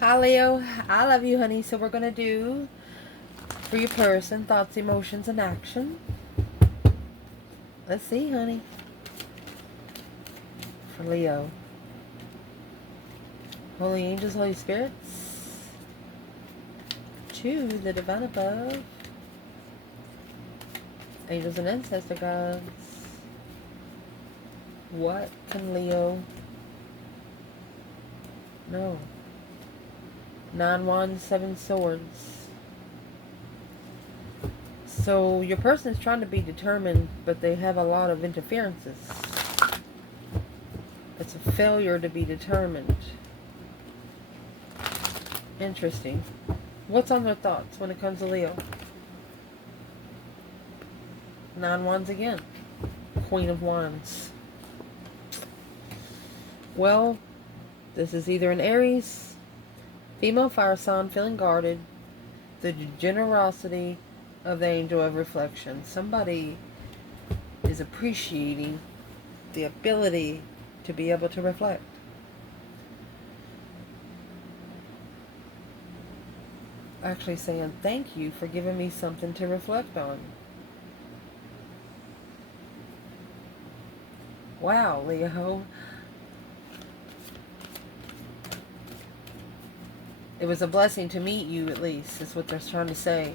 Hi Leo, I love you honey. So we're going to do for your person, thoughts, emotions, and action. Let's see honey. For Leo. Holy angels, Holy Spirits. 2, the divine above. Angels and ancestor gods. What can Leo know? 9 wands, 7 swords. So your person is trying to be determined, but they have a lot of interferences. It's a failure to be determined. Interesting. What's on their thoughts when it comes to Leo? 9 wands again. Queen of wands. Well, this is either an Aries, female fire sign feeling guarded, the generosity of the angel of reflection. Somebody is appreciating the ability to be able to reflect. Actually saying thank you for giving me something to reflect on. Wow, Leo. It was a blessing to meet you, at least, is what they're trying to say.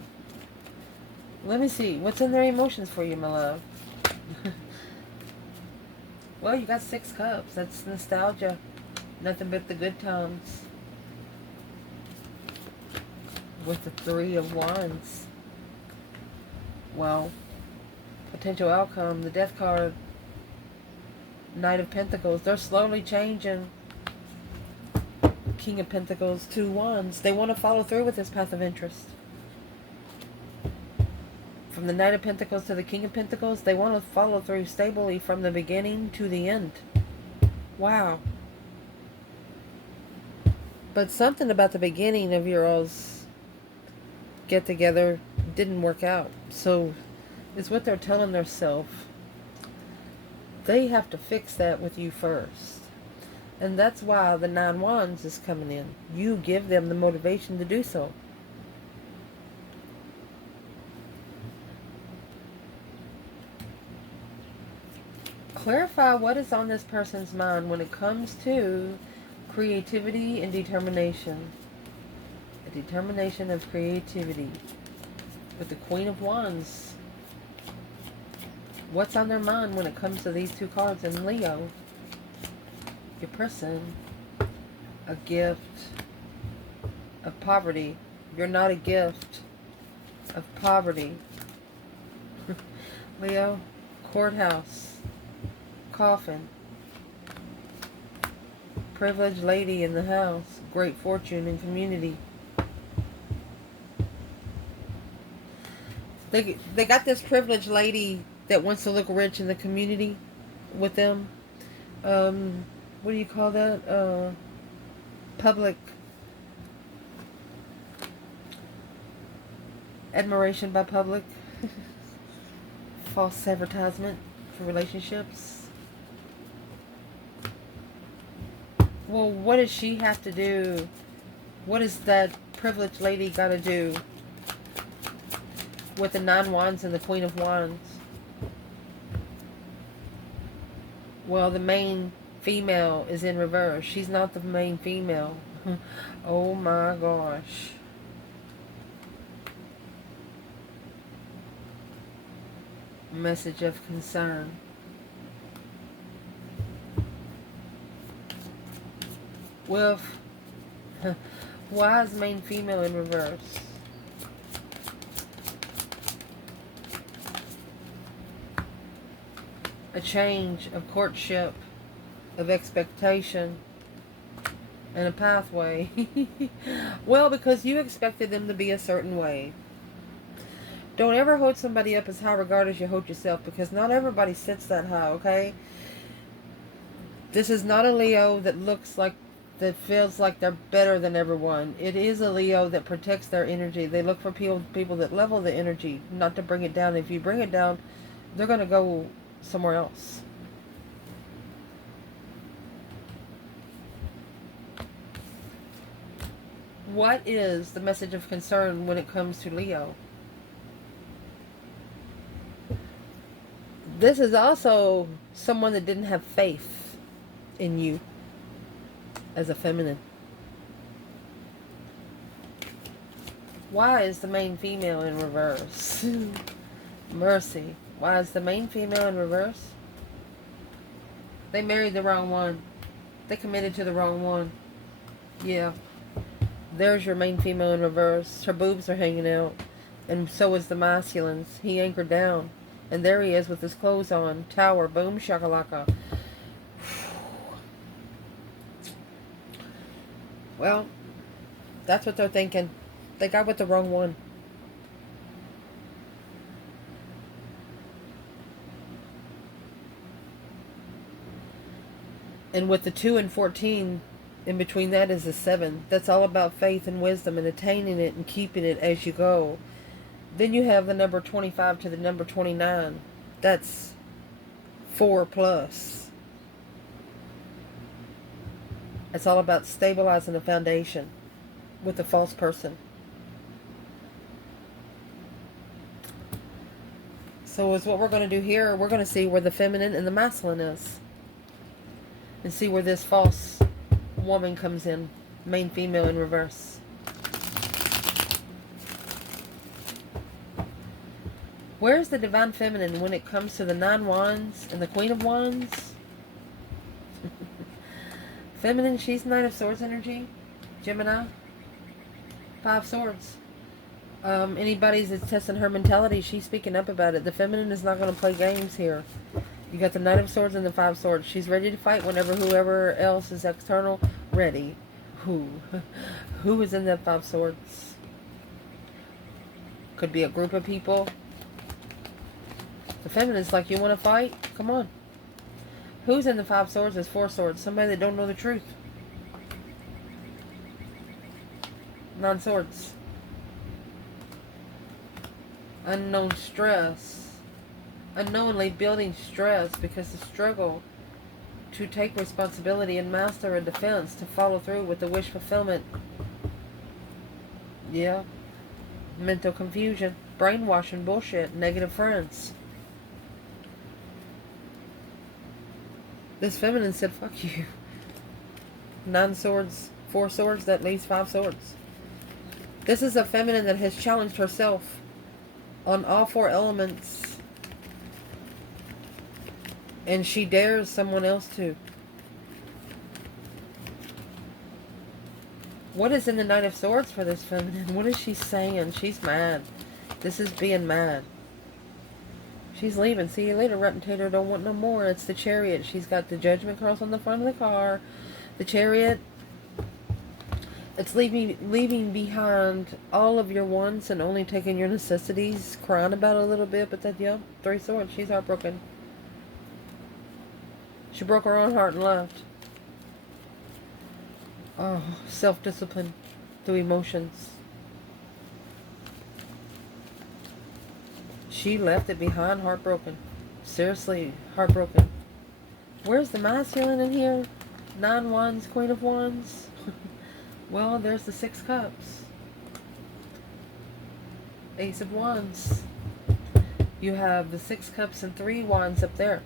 Let me see. What's in their emotions for you, my love? Well, you got 6 cups. That's nostalgia. Nothing but the good times. With the 3 of wands. Well, potential outcome. The death card. Knight of Pentacles. They're slowly changing. King of Pentacles, 2 wands. They want to follow through with this path of interest. From the Knight of Pentacles to the King of Pentacles, they want to follow through stably from the beginning to the end. Wow. But something about the beginning of your all's get together didn't work out. So it's what they're telling themselves. They have to fix that with you first. And that's why the 9 wands is coming in. You give them the motivation to do so. Clarify what is on this person's mind when it comes to creativity and determination. A determination of creativity. With the Queen of Wands. What's on their mind when it comes to these 2 cards in Leo? Your person. A gift of poverty. You're not a gift of poverty. Leo. Courthouse. Coffin. Privileged lady in the house. Great fortune and community. They got this privileged lady that wants to look rich in the community with them. What do you call that? Public admiration by public. False advertisement for relationships. Well, what does she have to do? What does that privileged lady got to do with the 9 wands and the Queen of Wands? Well, the main female is in reverse. She's not the main female. Oh my gosh. Message of concern. Well, why is main female in reverse? A change of courtship, of expectation, and a pathway. Well, because you expected them to be a certain way. Don't ever hold somebody up as high regard as you hold yourself, because not everybody sits that high, okay? This is not a Leo that looks like, that feels like they're better than everyone. It is a Leo that protects their energy. They look for people that level the energy, not to bring it down. If you bring it down, they're going to go somewhere else. What is the message of concern when it comes to Leo? This is also someone that didn't have faith in you as a feminine. Why is the main female in reverse? Mercy. Why is the main female in reverse? They married the wrong one. They committed to the wrong one. Yeah. There's your main female in reverse. Her boobs are hanging out. And so is the masculines. He anchored down. And there he is with his clothes on. Tower. Boom. Shaka Laka. Well, that's what they're thinking. They got with the wrong one. And with the 2 and 14, in between that is a 7. That's all about faith and wisdom and attaining it and keeping it as you go. Then you have the number 25 to the number 29. That's 4 plus. It's all about stabilizing the foundation with a false person. So is what we're going to do here. We're going to see where the feminine and the masculine is. And see where this false woman comes in. Main female in reverse. Where's the divine feminine when it comes to the 9 wands and the Queen of Wands? Feminine, she's Knight of Swords energy. Gemini. 5 swords. Anybody's that's testing her mentality, she's speaking up about it. The feminine is not going to play games here. You got the Knight of Swords and the 5 swords. She's ready to fight whenever whoever else is external ready. Who? Who is in that 5 swords? Could be a group of people. The feminine's like, you want to fight? Come on. Who's in the 5 swords is 4 swords. Somebody that don't know the truth. 9 swords. Unknown stress. Unknowingly building stress because the struggle to take responsibility and master a defense to follow through with the wish fulfillment. Yeah. Mental confusion. Brainwashing bullshit. Negative friends. This feminine said, fuck you. 9 swords, 4 swords, that leaves 5 swords. This is a feminine that has challenged herself on all 4 elements. And she dares someone else to. What is in the Knight of Swords for this feminine? What is she saying? She's mad. This is being mad. She's leaving. See you later, rotten tater. Don't want no more. It's the Chariot. She's got the Judgment cross on the front of the car. The Chariot. It's leaving behind all of your wants and only taking your necessities. Crying about it a little bit. But that, yeah, 3 swords. She's heartbroken. She broke her own heart and left. Oh, self-discipline through emotions. She left it behind heartbroken. Seriously, heartbroken. Where's the masculine in here? 9 wands, Queen of Wands. Well, there's the 6 cups. Ace of Wands. You have the 6 cups and 3 wands up there.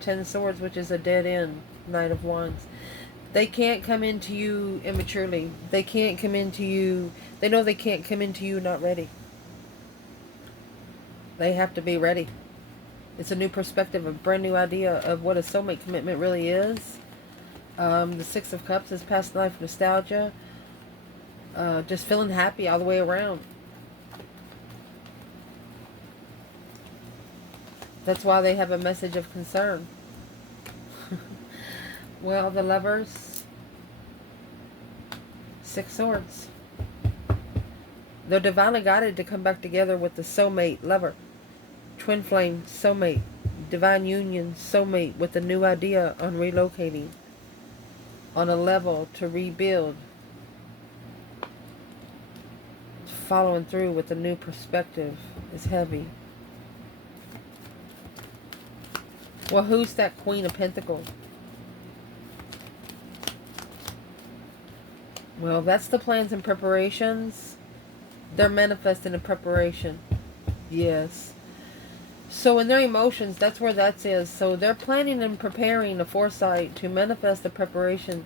10 swords, which is a dead end. Knight of Wands. They can't come into you immaturely. They can't come into you. They know they can't come into you not ready. They have to be ready. It's a new perspective, a brand new idea of what a soulmate commitment really is. The 6 of Cups is past life nostalgia. Just feeling happy all the way around. That's why they have a message of concern. Well, the Lovers. 6 swords. They're divinely guided to come back together with the soulmate lover. Twin flame soulmate. Divine union soulmate with a new idea on relocating. On a level to rebuild. Following through with a new perspective is heavy. Well, who's that Queen of Pentacles? Well, that's the plans and preparations. They're manifesting a preparation. Yes. So in their emotions, that's where that is. So they're planning and preparing a foresight to manifest the preparation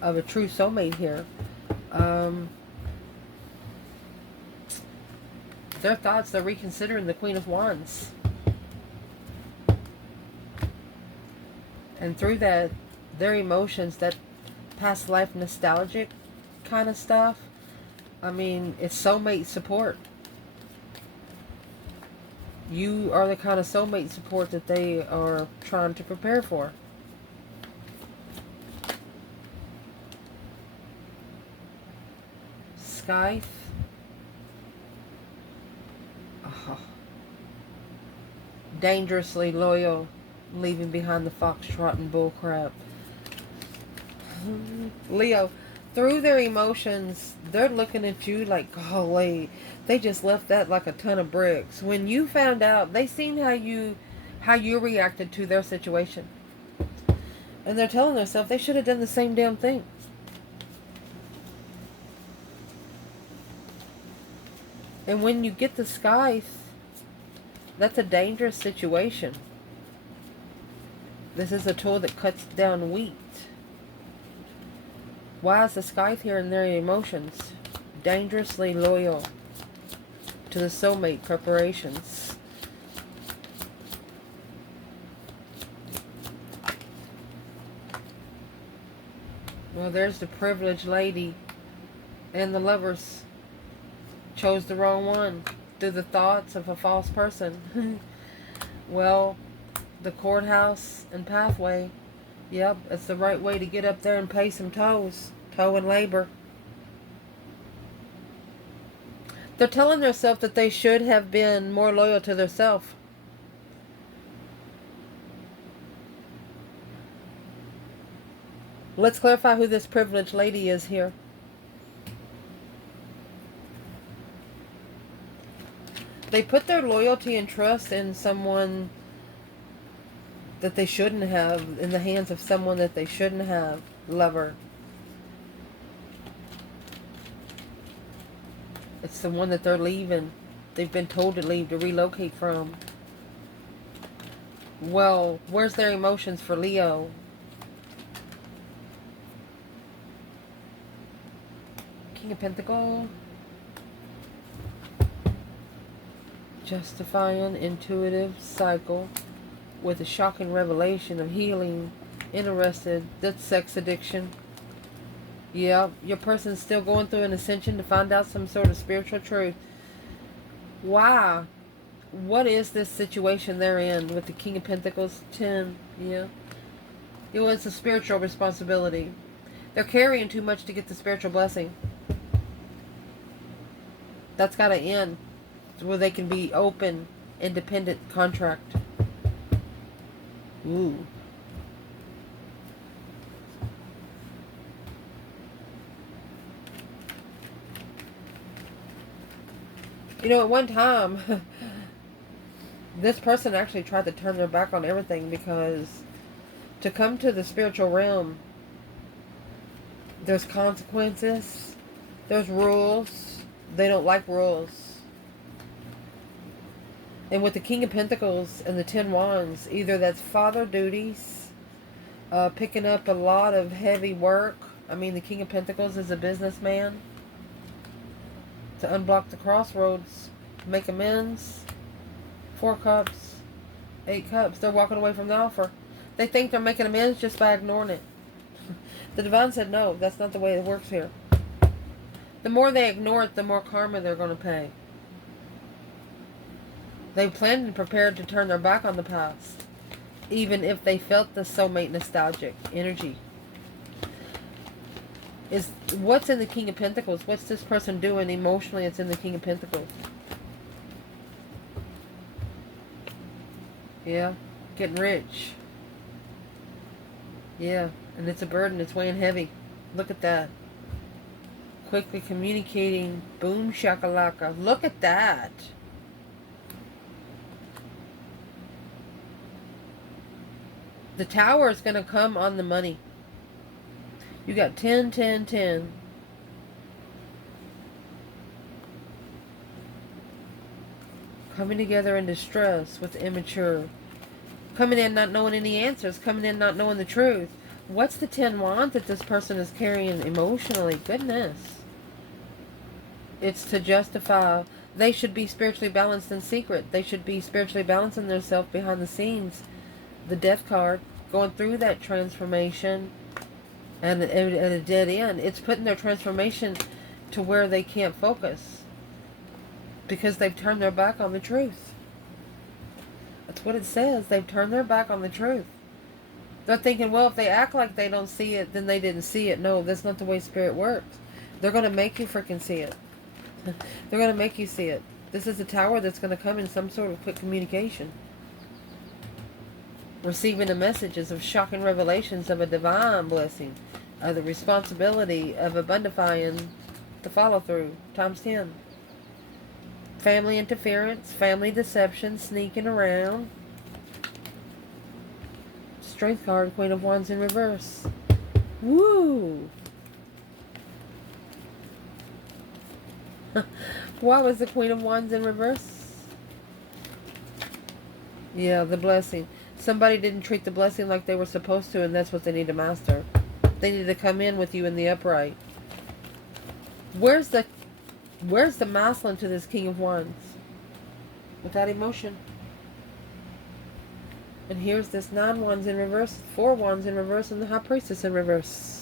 of a true soulmate here. Their thoughts, they're reconsidering the Queen of Wands. And through that, their emotions, that past life nostalgic kind of stuff, I mean, it's soulmate support. You are the kind of soulmate support that they are trying to prepare for. Scythe. Oh. Dangerously loyal, leaving behind the foxtrot and bullcrap. Leo, through their emotions, they're looking at you like, golly, they just left that like a ton of bricks. When you found out, they seen how you reacted to their situation. And they're telling themselves they should have done the same damn thing. And when you get the scythe, that's a dangerous situation. This is a tool that cuts down wheat. Why is the scythe here in their emotions? Dangerously loyal to the soulmate preparations. Well, there's the privileged lady, and the lovers chose the wrong one through the thoughts of a false person. Well, the courthouse and pathway, yep, it's the right way to get up there and pay some toes. Toe and labor. They're telling themselves that they should have been more loyal to themselves. Let's clarify who this privileged lady is here. They put their loyalty and trust in someone that they shouldn't have, in the hands of someone that they shouldn't have. Lover. It's the one that they're leaving. They've been told to leave, to relocate from. Well, where's their emotions for Leo? King of Pentacles. Justifying intuitive cycle with a shocking revelation of healing, interested, that's sex addiction. Yeah, your person's still going through an ascension to find out some sort of spiritual truth. Why? What is this situation they're in with the King of Pentacles? 10, yeah. It's a spiritual responsibility. They're carrying too much to get the spiritual blessing. That's got to end where they can be open, independent contract. Ooh. You know, at one time, this person actually tried to turn their back on everything, because to come to the spiritual realm, there's consequences, there's rules. They don't like rules. And with the King of Pentacles and the 10 Wands, either that's father duties, picking up a lot of heavy work. I mean, the King of Pentacles is a businessman. To unblock the crossroads, make amends. 4 cups, 8 cups. They're walking away from the offer. They think they're making amends just by ignoring it. The Divine said, no, that's not the way it works here. The more they ignore it, the more karma they're going to pay. They planned and prepared to turn their back on the past, even if they felt the soulmate nostalgic energy. Is what's in the King of Pentacles? What's this person doing emotionally? It's in the King of Pentacles. Yeah, getting rich. Yeah, and it's a burden. It's weighing heavy. Look at that. Quickly communicating. Boom, Shaka, Laka. Look at that. The Tower is going to come on the money. You got 10, 10, 10. Coming together in distress with immature. Coming in not knowing any answers. Coming in not knowing the truth. What's the 10 wands that this person is carrying emotionally? Goodness. It's to justify. They should be spiritually balanced in secret. They should be spiritually balancing themselves behind the scenes. The Death card, going through that transformation and at a dead end. It's putting their transformation to where they can't focus because they've turned their back on the truth. That's what it says. They've turned their back on the truth. They're thinking, well, if they act like they don't see it, then they didn't see it. No, that's not the way Spirit works. They're going to make you freaking see it. They're going to make you see it. This is a tower that's going to come in some sort of quick communication. Receiving the messages of shocking revelations of a divine blessing. The responsibility of abundifying the follow through. Times 10. Family interference. Family deception. Sneaking around. Strength card. Queen of Wands in reverse. Woo! Why was the Queen of Wands in reverse? Yeah, the blessing. Somebody didn't treat the blessing like they were supposed to, and that's what they need to master. They need to come in with you in the upright. Where's the masculine to this King of Wands? Without emotion. And here's this 9 wands in reverse, 4 wands in reverse, and the High Priestess in reverse.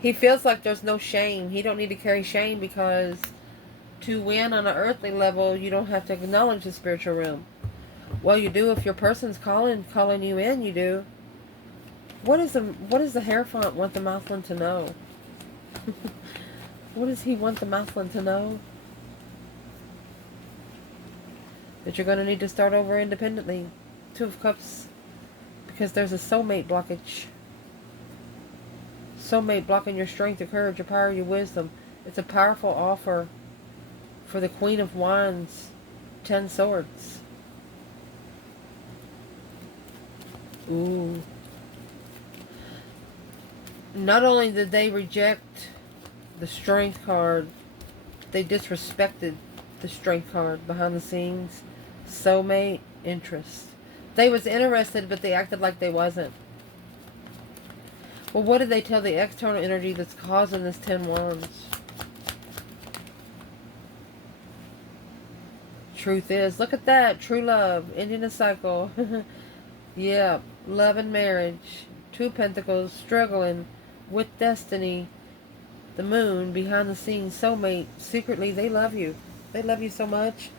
He feels like there's no shame. He don't need to carry shame because to win on an earthly level, you don't have to acknowledge the spiritual realm. Well, you do if your person's calling you in. You do. What does the Hierophant want the masculine to know? What does he want the masculine to know? That you're going to need to start over independently. 2 of Cups, because there's a soulmate blockage. Soulmate blocking your strength, your courage, your power, your wisdom. It's a powerful offer for the Queen of Wands, 10 swords. Ooh. Not only did they reject the strength card, they disrespected the strength card behind the scenes. Soulmate, interest. They was interested, but they acted like they wasn't. Well, what did they tell the external energy that's causing this 10 wands? Truth is, look at that. True love. Ending a cycle. Yeah. Love and marriage. 2 of Pentacles. Struggling with destiny. The moon. Behind the scenes. Soulmate. Secretly, they love you. They love you so much.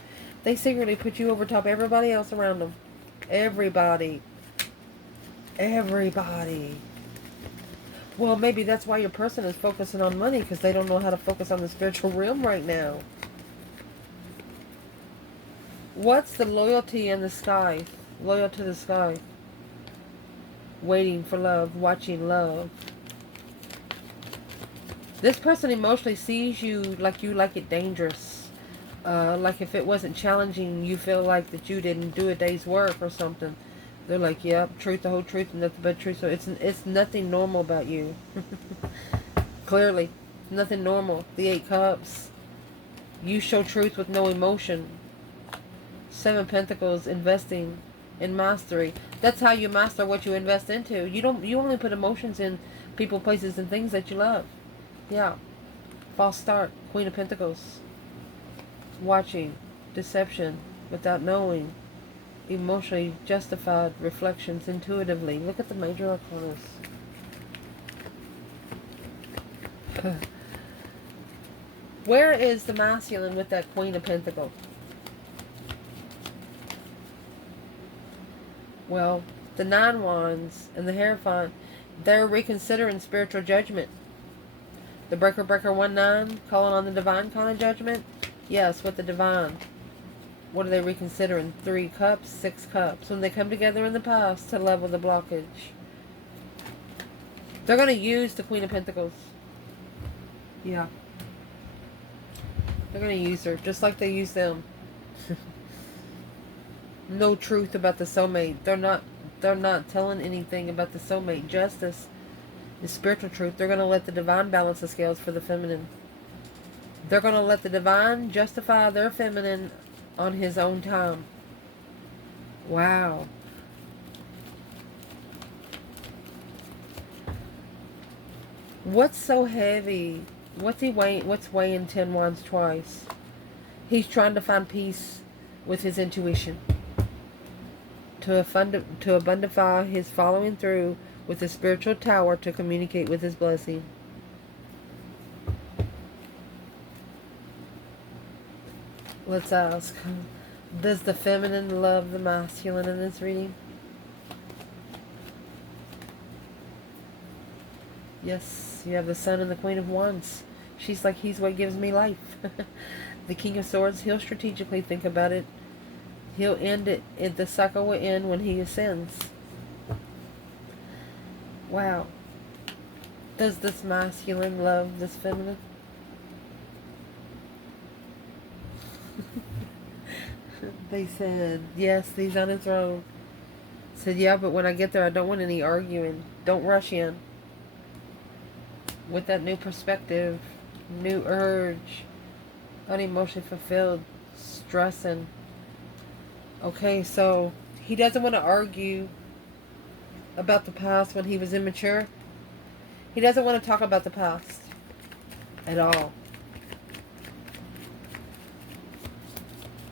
They secretly put you over top everybody else around them. Everybody. Everybody. Well, maybe that's why your person is focusing on money, because they don't know how to focus on the spiritual realm right now. What's the loyalty in the sky? Loyal to the sky. Waiting for love. Watching love. This person emotionally sees you like it dangerous. Like if it wasn't challenging, you feel like that you didn't do a day's work or something. They're like, yep, truth, the whole truth, and nothing but truth. So it's nothing normal about you. Clearly, nothing normal. The 8 cups. You show truth with no emotion. 7 pentacles, investing in mastery. That's how you master what you invest into. You only put emotions in people, places, and things that you love. Yeah. False start. Queen of Pentacles. Watching. Deception. Without knowing. Emotionally justified reflections intuitively. Look at the major arcana. Where is the masculine with that Queen of Pentacles? Well, the 9 wands and the Hierophant, they're reconsidering spiritual judgment. The Breaker 1-9, calling on the divine kind of judgment. Yes, with the divine. What are they reconsidering? 3 cups, 6 cups. When they come together in the past to level the blockage. They're going to use the Queen of Pentacles. Yeah. They're going to use her, just like they use them. No truth about the soulmate. They're not telling anything about the soulmate. Justice is spiritual truth. They're going to let the divine balance the scales for the feminine. They're going to let the divine justify their feminine on his own time. Wow. What's so heavy? What's he weighing? What's weighing 10 wands twice? He's trying to find peace with his intuition. To abundify his following through with the spiritual tower to communicate with his blessing. Let's ask, does the feminine love the masculine in this reading? Yes, you have the Sun and the Queen of Wands. She's like, he's what gives me life. The King of Swords, he'll strategically think about it. He'll end it. The cycle will end when he ascends. Wow. Does this masculine love this feminine? They said, yes, he's on his throne. Said, yeah, but when I get there, I don't want any arguing. Don't rush in. With that new perspective, new urge, unemotionally fulfilled, stressing. Okay, so he doesn't want to argue about the past when he was immature. He doesn't want to talk about the past at all.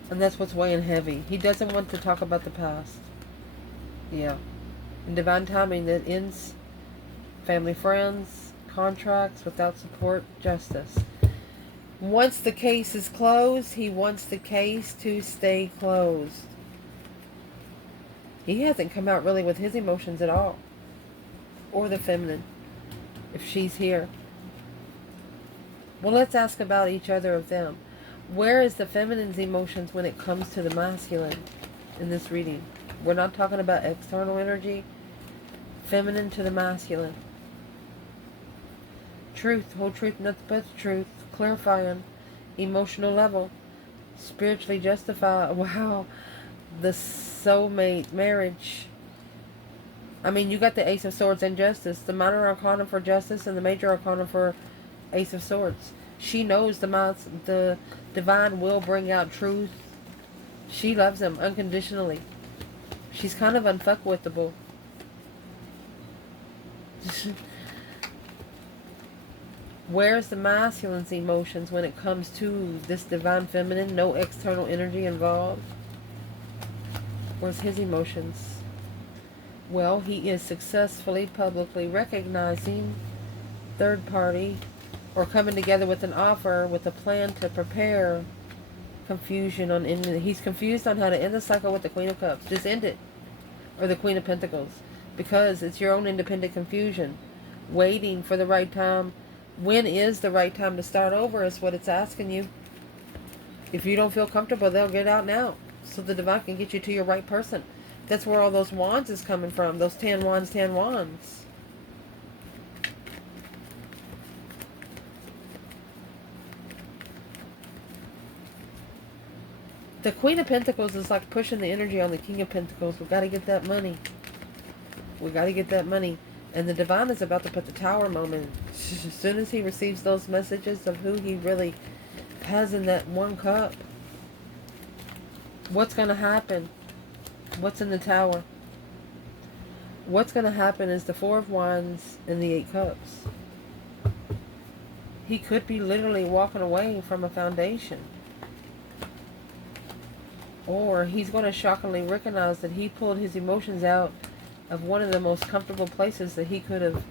And that's what's weighing heavy. He doesn't want to talk about the past. Yeah. In divine timing, that ends family, friends, contracts, without support, justice. Once the case is closed, he wants the case to stay closed. He hasn't come out really with his emotions at all. Or the feminine, if she's here. Well, let's ask about each other of them. Where is the feminine's emotions when it comes to the masculine in this reading? We're not talking about external energy. Feminine to the masculine. Truth, whole truth, nothing but the truth. Clarifying. Emotional level. Spiritually justify. Wow. The soulmate marriage. I mean, you got the Ace of Swords and Justice. The minor arcana for Justice and the major arcana for Ace of Swords. She knows the divine will bring out truth. She loves him unconditionally. She's kind of unfuckwithable. Where's the masculine's emotions when it comes to this divine feminine? No external energy involved. Where's his emotions? Well, he is successfully publicly recognizing third party or coming together with an offer with a plan to prepare confusion on ending. He's confused on how to end the cycle with the Queen of Cups. Just end it. Or the Queen of Pentacles. Because it's your own independent confusion. Waiting for the right time. When is the right time to start over is what it's asking you. If you don't feel comfortable, they'll get out now. So the divine can get you to your right person. That's where all those wands is coming from. Those 10 wands, 10 wands. The Queen of Pentacles is like pushing the energy on the King of Pentacles. We've got to get that money. We got to get that money. And the divine is about to put the tower moment. As soon as he receives those messages of who he really has in that one cup. What's going to happen? What's in the tower? What's going to happen is the Four of Wands and the Eight Cups. He could be literally walking away from a foundation. Or he's going to shockingly recognize that he pulled his emotions out of one of the most comfortable places that he could have.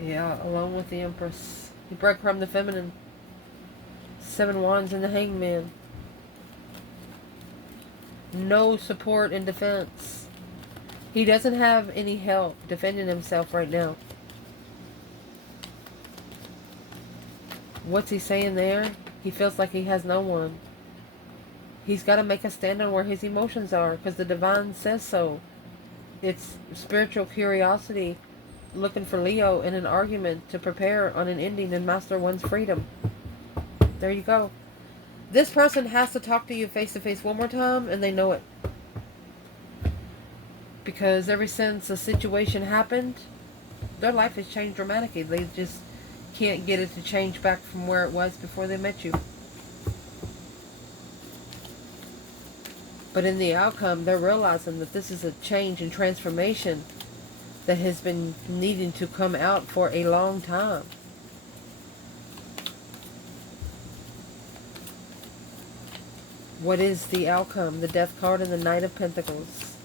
Yeah, along with the Empress. He broke from the feminine. 7 wands and the Hangman. No support in defense. He doesn't have any help defending himself right now. What's he saying there? He feels like he has no one. He's got to make a stand on where his emotions are, because the divine says so. It's spiritual curiosity looking for Leo in an argument to prepare on an ending and master one's freedom. There you go. This person has to talk to you face to face one more time, and they know it. Because ever since a situation happened, their life has changed dramatically. They just can't get it to change back from where it was before they met you. But in the outcome, they're realizing that this is a change and transformation that has been needing to come out for a long time. What is the outcome? The Death card and the Knight of Pentacles.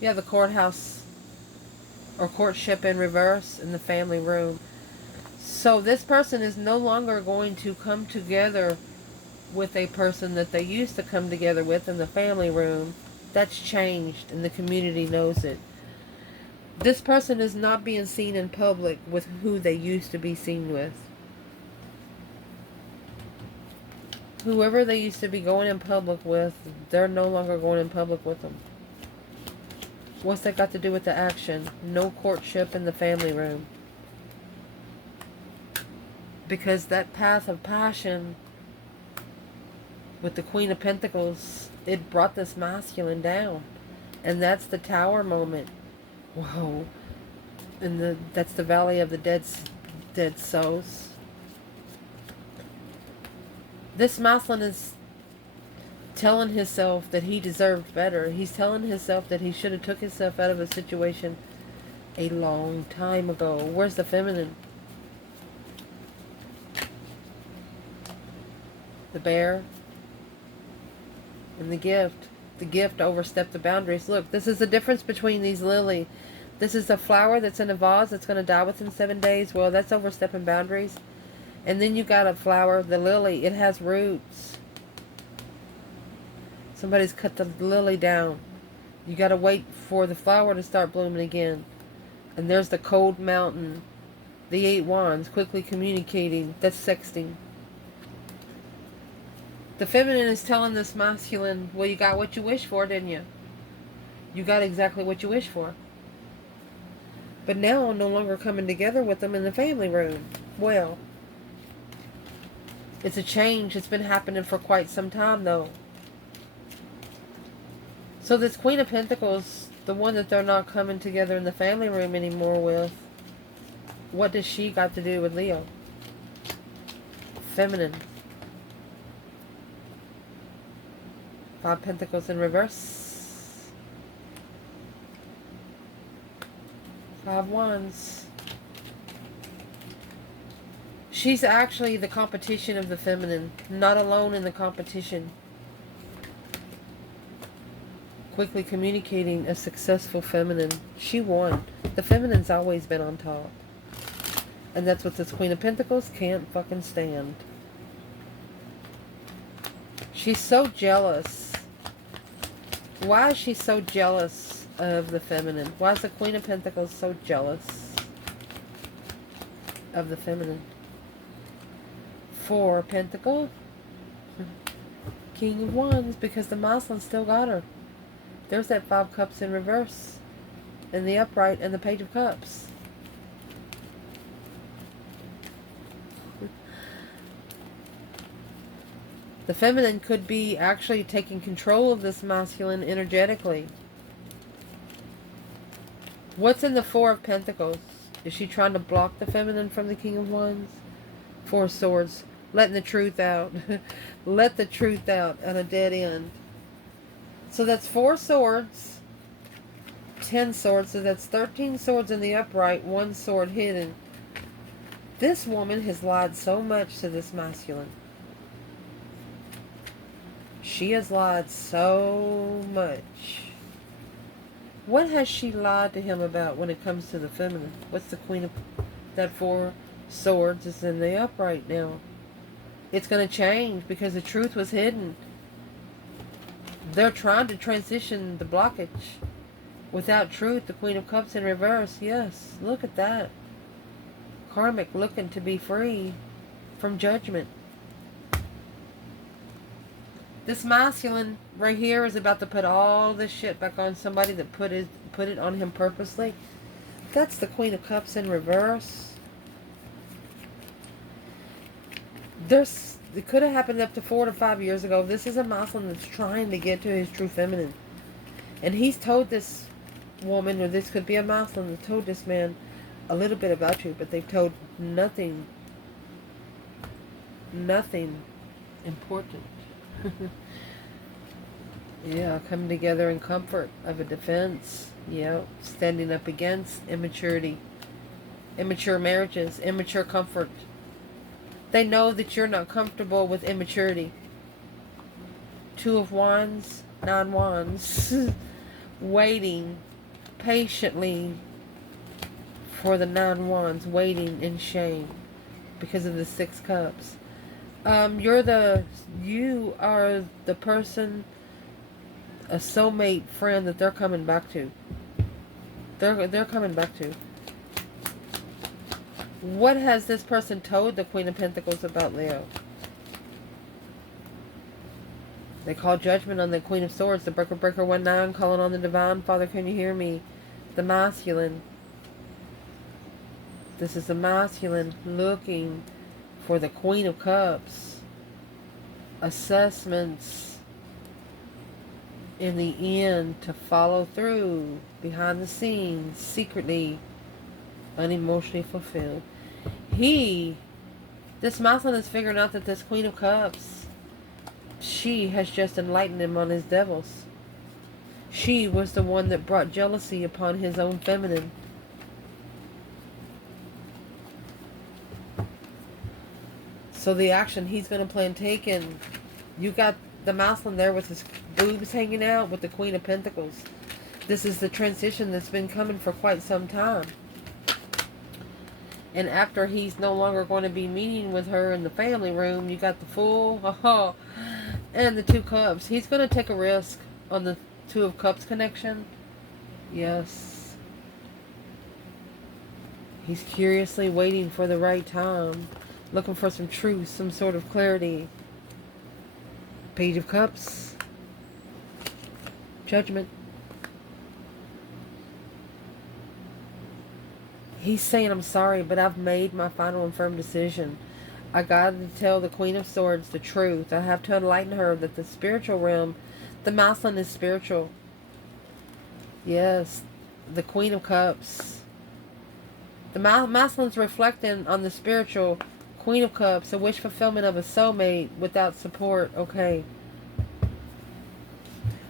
Yeah, the courthouse or courtship in reverse in the family room. So this person is no longer going to come together with a person that they used to come together with in the family room. That's changed and the community knows it. This person is not being seen in public with who they used to be seen with. Whoever they used to be going in public with, they're no longer going in public with them. What's that got to do with the action? No courtship in the family room. Because that path of passion with the Queen of Pentacles, it brought this masculine down. And that's the Tower moment. Whoa. And that's the Valley of the Dead Souls. This masculine is telling himself that he deserved better. He's telling himself that he should have took himself out of a situation a long time ago. Where's the feminine? The Bear and the Gift. The Gift overstepped the boundaries. Look, this is the difference between these lily. This is a flower that's in a vase that's going to die within 7 days. Well, that's overstepping boundaries. And then you got a flower, the lily. It has roots. Somebody's cut the lily down. You got to wait for the flower to start blooming again. And there's the cold mountain. The 8 wands quickly communicating. That's sexting. The feminine is telling this masculine, well, you got what you wish for, didn't you? You got exactly what you wish for. But now I'm no longer coming together with them in the family room. Well, it's a change. It's been happening for quite some time, though. So this Queen of Pentacles, the one that they're not coming together in the family room anymore with, what does she got to do with Leo? Feminine. 5 Pentacles in reverse. 5 Wands. She's actually the competition of the feminine. Not alone in the competition. Quickly communicating a successful feminine. She won. The feminine's always been on top. And that's what this Queen of Pentacles can't fucking stand. She's so jealous. Why is she so jealous of the feminine? Why is the Queen of Pentacles so jealous of the feminine? 4 Pentacle. King of Wands, because the masculine still got her. There's that 5 Cups in reverse. And the upright and the Page of Cups. The feminine could be actually taking control of this masculine energetically. What's in the 4 of Pentacles? Is she trying to block the feminine from the King of Wands? 4 Swords. Letting the truth out. Let the truth out at a dead end. So that's 4 swords. 10 swords. So that's 13 swords in the upright. 1 sword hidden. This woman has lied so much to this masculine. She has lied so much. What has she lied to him about when it comes to the feminine? What's the Queen of... That 4 swords is in the upright now. It's going to change because the truth was hidden. They're trying to transition the blockage. Without truth, the Queen of Cups in reverse. Yes, look at that. Karmic looking to be free from judgment. This masculine right here is about to put all this shit back on somebody that put it on him purposely. That's the Queen of Cups in reverse. It could have happened up to 4 to 5 years ago. This is a masculine that's trying to get to his true feminine. And he's told this woman, or this could be a Muslim, that told this man a little bit about you, but they've told nothing important. Yeah, coming together in comfort of a defense. Yeah, standing up against immaturity, immature marriages, immature comfort. They know that you're not comfortable with immaturity. Two of Wands, Nine Wands. Waiting patiently for the Nine Wands, waiting in shame because of the Six Cups. You are the person, a soulmate friend that they're coming back to. They're coming back to. What has this person told the Queen of Pentacles about Leo? They call judgment on the Queen of Swords, the breaker 1-9, calling on the divine. Father, can you hear me? The masculine. This is the masculine looking for the Queen of Cups. Assessments in the end to follow through, behind the scenes, secretly, unemotionally fulfilled. This masculine is figuring out that this Queen of Cups, she has just enlightened him on his devils. She was the one that brought jealousy upon his own feminine. So the action he's going to plan taking, you got the masculine there with his boobs hanging out with the Queen of Pentacles. This is the transition that's been coming for quite some time. And after he's no longer going to be meeting with her in the family room, you got the Fool and the Two Cups. He's going to take a risk on the Two of Cups connection. Yes. He's curiously waiting for the right time, looking for some truth, some sort of clarity. Page of Cups. Judgment. He's saying, I'm sorry, but I've made my final and firm decision. I got to tell the Queen of Swords the truth. I have to enlighten her that the spiritual realm, the masculine is spiritual. Yes, the Queen of Cups. The masculine's reflecting on the spiritual. Queen of Cups, a wish fulfillment of a soulmate without support. Okay.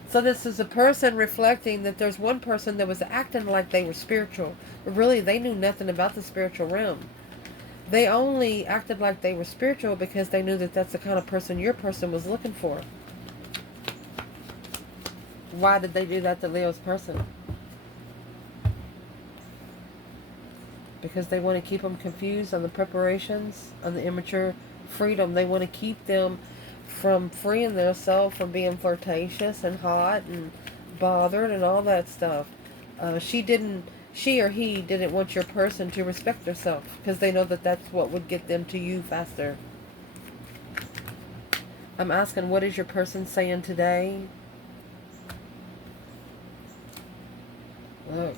So this is a person reflecting that there's one person that was acting like they were spiritual. But really, they knew nothing about the spiritual realm. They only acted like they were spiritual because they knew that that's the kind of person your person was looking for. Why did they do that to Leo's person? Because they want to keep them confused on the preparations, on the immature freedom. They want to keep them from freeing themselves from being flirtatious and hot and bothered and all that stuff. She or he didn't want your person to respect themselves because they know that that's what would get them to you faster. I'm asking, what is your person saying today? Look.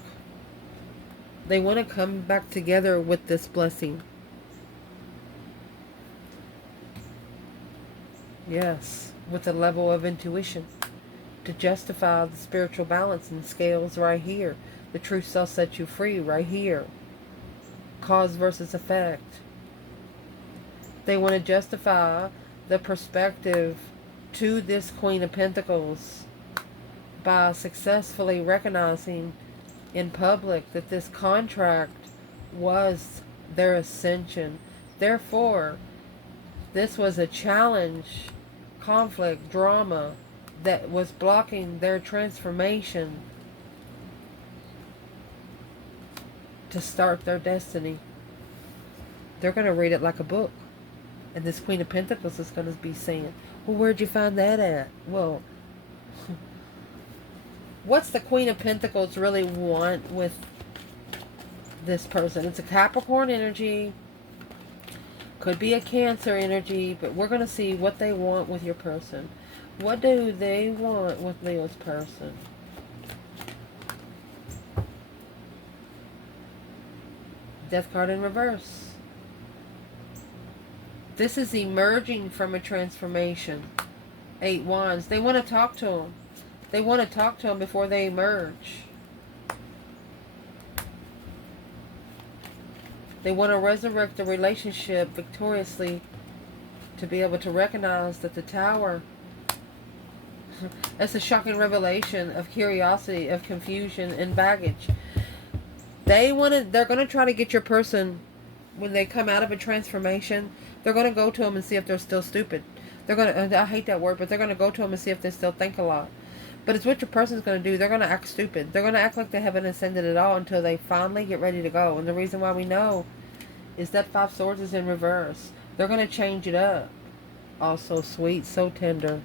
They want to come back together with this blessing. Yes, with a level of intuition to justify the spiritual balance and scales right here. The truth shall set you free right here. Cause versus effect. They want to justify the perspective to this Queen of Pentacles by successfully recognizing in public that this contract was their ascension. Therefore, this was a challenge, conflict, drama that was blocking their transformation to start their destiny. They're going to read it like a book. And this Queen of Pentacles is going to be saying, well, where'd you find that at? Well, what's the Queen of Pentacles really want with this person? It's a Capricorn energy. Could be a Cancer energy, but we're going to see what they want with your person. What do they want with Leo's person? Death card in reverse. This is emerging from a transformation. 8 Wands. They want to talk to him. They want to talk to them before they emerge. They want to resurrect the relationship victoriously to be able to recognize that the tower, that's a shocking revelation of curiosity, of confusion, and baggage. They're going to try to get your person, when they come out of a transformation, they're going to go to them and see if they're still stupid. They're going to, I hate that word, but they're going to go to them and see if they still think a lot. But it's what your person's going to do. They're going to act stupid. They're going to act like they haven't ascended at all until they finally get ready to go. And the reason why we know is that 5 swords is in reverse. They're going to change it up. Oh, so sweet, so tender.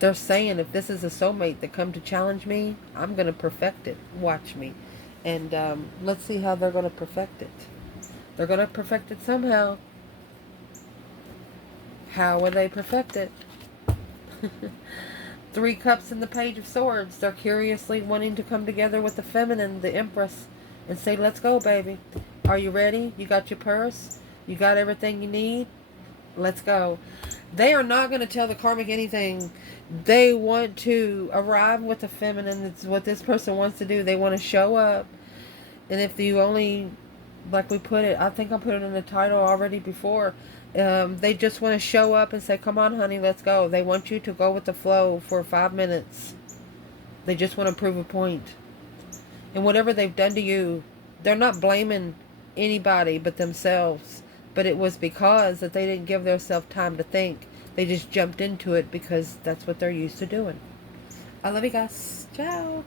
They're saying, if this is a soulmate that come to challenge me, I'm going to perfect it. Watch me. And let's see how they're going to perfect it. They're going to perfect it somehow. How will they perfect it? 3 cups and the Page of Swords. They're curiously wanting to come together with the feminine, the Empress, and say, let's go, baby. Are you ready? You got your purse? You got everything you need? Let's go. They are not going to tell the karmic anything. They want to arrive with the feminine. It's what this person wants to do. They want to show up. And if you only, like we put it, I think I put it in the title already before, they just want to show up and say, come on, honey, let's go. They want you to go with the flow for 5 minutes. They just want to prove a point. And whatever they've done to you, they're not blaming anybody but themselves. But it was because that they didn't give themselves time to think. They just jumped into it because that's what they're used to doing. I love you guys. Ciao.